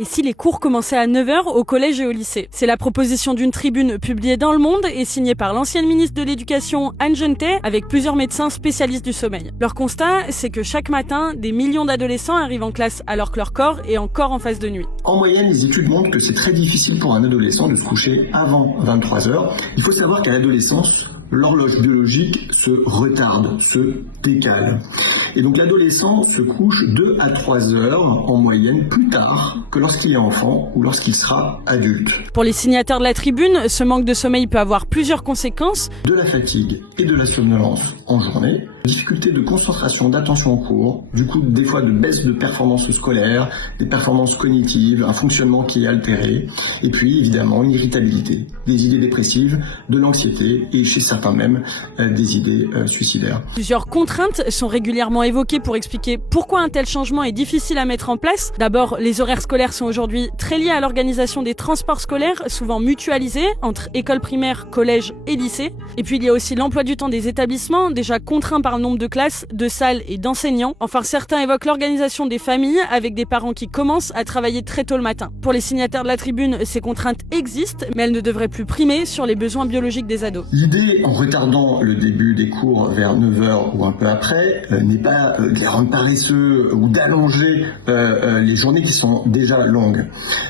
Et si les cours commençaient à 9 h au collège et au lycée? C'est la proposition d'une tribune publiée dans Le Monde et signée par l'ancienne ministre de l'Éducation, Anne Genetet, avec plusieurs médecins spécialistes du sommeil. Leur constat, c'est que chaque matin, des millions d'adolescents arrivent en classe alors que leur corps est encore en phase de nuit. En moyenne, les études montrent que c'est très difficile pour un adolescent de se coucher avant 23 h. Il faut savoir qu'à l'adolescence, l'horloge biologique se retarde, se décale. Et donc l'adolescent se couche 2 à 3 heures en moyenne plus tard que lorsqu'il est enfant ou lorsqu'il sera adulte. Pour les signataires de la tribune, ce manque de sommeil peut avoir plusieurs conséquences. De la fatigue et de la somnolence en journée, difficulté de concentration, d'attention en cours, du coup des fois de baisse de performance scolaire, des performances cognitives, un fonctionnement qui est altéré, et puis évidemment une irritabilité, des idées dépressives, de l'anxiété et chez certains même des idées suicidaires. Plusieurs contraintes sont régulièrement évoquées pour expliquer pourquoi un tel changement est difficile à mettre en place. D'abord, les horaires scolaires sont aujourd'hui très liés à l'organisation des transports scolaires, souvent mutualisés entre écoles primaires, collèges et lycées. Et puis il y a aussi l'emploi du temps des établissements, déjà contraints par le nombre de classes, de salles et d'enseignants. Enfin, certains évoquent l'organisation des familles avec des parents qui commencent à travailler très tôt le matin. Pour les signataires de la tribune, ces contraintes existent, mais elles ne devraient plus primer sur les besoins biologiques des ados. L'idée, en retardant le début des cours vers 9 h ou un peu après, n'est pas de les rendre paresseux ou d'allonger les journées qui sont déjà longues,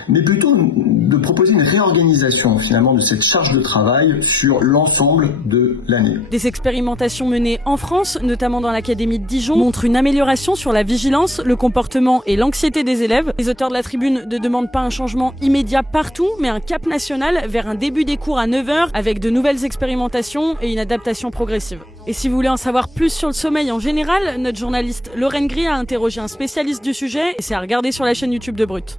mais plutôt de proposer une réorganisation finalement de cette charge de travail sur l'ensemble de l'année. Des expérimentations menées en France, notamment dans l'académie de Dijon, montrent une amélioration sur la vigilance, le comportement et l'anxiété des élèves. Les auteurs de la tribune ne demandent pas un changement immédiat partout, mais un cap national vers un début des cours à 9 h avec de nouvelles expérimentations et une adaptation progressive. Et si vous voulez en savoir plus sur le sommeil en général, notre journaliste Lorraine Gris a interrogé un spécialiste du sujet et c'est à regarder sur la chaîne YouTube de Brut.